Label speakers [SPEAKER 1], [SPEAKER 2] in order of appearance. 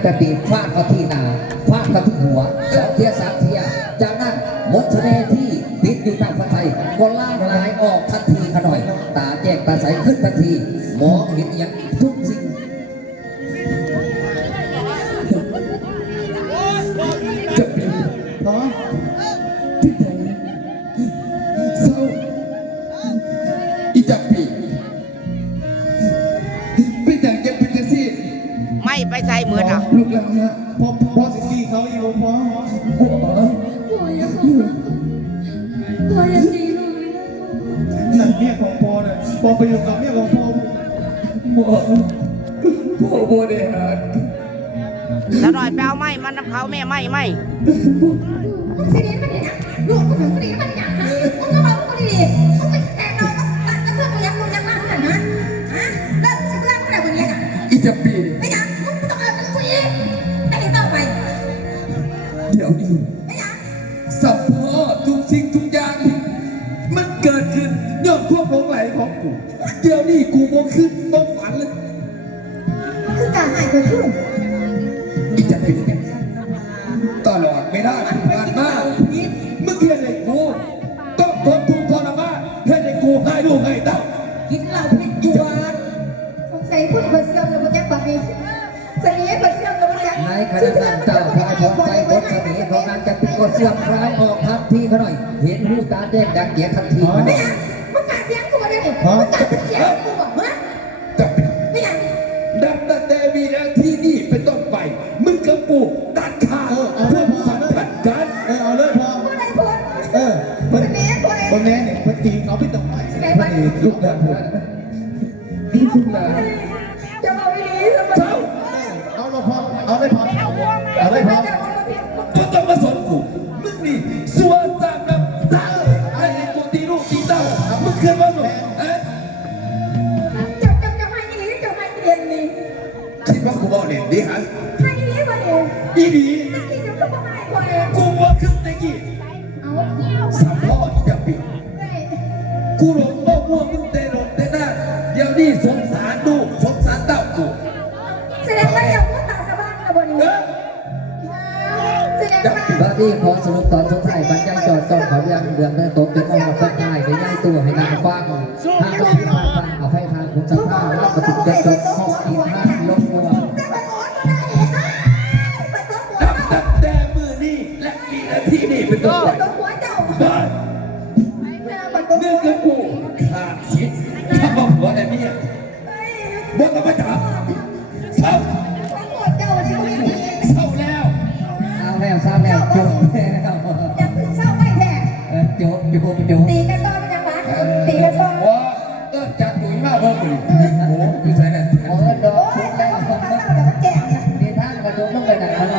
[SPEAKER 1] เทืองฟ้ามือนั้นกระตีฟาดเข้าที่หนาฟาดเข้าที่หัวสองเทียสามเทียจากนั้นมดทะเลที่ติดอยู่ทางพระไทยก็ล่างลายออกทันทีขน่อย ตาแจ้งตาใสขึ้นทันทีมองเห็นอย่างทุกสิ่ง
[SPEAKER 2] จะปีฮะพี่แดงเศร้าอีจับปี
[SPEAKER 3] ใส่เหมือนอะ
[SPEAKER 2] ลูกหลานนะพอพอสิตีเขาอยู่พอ
[SPEAKER 4] พ่ออย่าเข้ามาพ่อย่าตีลูกเลยนะ
[SPEAKER 2] นั่นเมียของพอน่ะพอไปอยู่กับเมียของพ่อพ่อพ่อบ่ได้หา
[SPEAKER 3] แล้วหน่อยไปเอาไม้มันน้ำเขาแม่ไม้ไม้
[SPEAKER 4] มึงเสียดีมันดีนะลูกมึงถึงดีมันยังนะมึงก็บอกมึงดีมึงไปแต่งเรากับเพื่อนมึงยังมึงยังมากขนาดนั้นฮะแล้วมึงจะเล่าเมื่อไหร่วันนี้อะ
[SPEAKER 2] อีจับปี สิ่งทุกอย่าง มันเกิดขึ้นย้อนความหลงไหลของกู เดี๋ยวนี้กูบ่ขึ้นบ่ฝันเลย
[SPEAKER 4] คือการหายเกิดขึ้น
[SPEAKER 2] อีจะเป็นยังไงตลอดไม่ได้ที่ผ่านมามึงเฮียนให้กูต้องทนทุกข์ทรมานเฮ็ดให้กูให้ลูกให้เต้า
[SPEAKER 1] กินเหล้า
[SPEAKER 4] เจ้า
[SPEAKER 1] พระพรใจบดเสน่ห์ของนางจะเป็นกดเสื่อมคลายออกทันทีเขาหน่อย เห็นหูตาแดงดังเกียทันทีมา
[SPEAKER 4] ไม่
[SPEAKER 1] เนี่ย
[SPEAKER 4] ยังมึงกัดเสียงกูมาได้ดิมึงกัดเสียงกูอะฮะ
[SPEAKER 2] จะเป็น
[SPEAKER 4] ไม่ยัง
[SPEAKER 2] ดับตั้งแต่มีนาทีนี้เป็นต้นไป มึงกับกูตัดขาดเพื่อสัมพันธ์กัน
[SPEAKER 5] เออเอาเลยพอ
[SPEAKER 4] กูได้พูด
[SPEAKER 5] เออ
[SPEAKER 4] เส
[SPEAKER 5] เพิ่น
[SPEAKER 4] นีกูได้
[SPEAKER 5] บนแน่เนี่ยพิ่นตีเขาพี่ต้องไป
[SPEAKER 2] พอดีลูกหลานผมลูกหลาน
[SPEAKER 4] มึ
[SPEAKER 2] งเคยมาหรอเอ๊ะ
[SPEAKER 4] จะจะจะให้อีนี้จะให้เรียนนี่
[SPEAKER 2] คิดว่ากูบอกเล่นดิฮะ
[SPEAKER 4] ให้อีนี้มาเนี่ย
[SPEAKER 2] อีดี
[SPEAKER 4] ที่จะต้องมาให้คนเอง
[SPEAKER 2] กูว่าขึ้นตะกี้
[SPEAKER 4] เอา
[SPEAKER 2] สัมพ่ออีจับปี
[SPEAKER 4] เฮ้ย
[SPEAKER 2] กูหลงโลกม่วงมึงเตะหลงเตะหน้าเดี๋ยวนี้สงสารลูกสง
[SPEAKER 4] แสดงว่าบ้า
[SPEAKER 1] นี้ขอสรุปตอนสงสัยบรรยายจอดจองเขายังเดือนเดินตกเป็นออกมาง่ายในย่ายตัวให้นางฟังทางที่มาฟังเอาให้ทางคุณสัมภาษณ์รับประตูจะจบข้ออีกห้าลงมัว
[SPEAKER 4] แต่ไปโอนมาได้ไปตัวหัว
[SPEAKER 2] นับตั้งแต่มือนี้และปีนาทีนี้เป็นต้นไป
[SPEAKER 4] ตัวหัวเจ้า
[SPEAKER 2] บ้าน
[SPEAKER 4] ไปตัว
[SPEAKER 2] เงื่อนกับกูขาดสิทธิ์ถ้าบอกว่าแต่เมียบอกกับมาจับ จบแล้
[SPEAKER 4] วอย่าเพิ่งเศร้าไม่แท้
[SPEAKER 2] เออจบจบ
[SPEAKER 1] จบตีกันต่อไปจังหวะตีกันต่
[SPEAKER 4] อโอ้เออจัดปุ๋ยมาก
[SPEAKER 1] เพิ่มปุ๋ยโอ้ยใส่
[SPEAKER 4] เนี่ยโอ้ยดอกโอ้ยจังหวะเศ
[SPEAKER 2] ร้าเดี๋ยวมันแจกเนี่ยมีท่านกระโดด
[SPEAKER 4] ลงไปไหนอะไร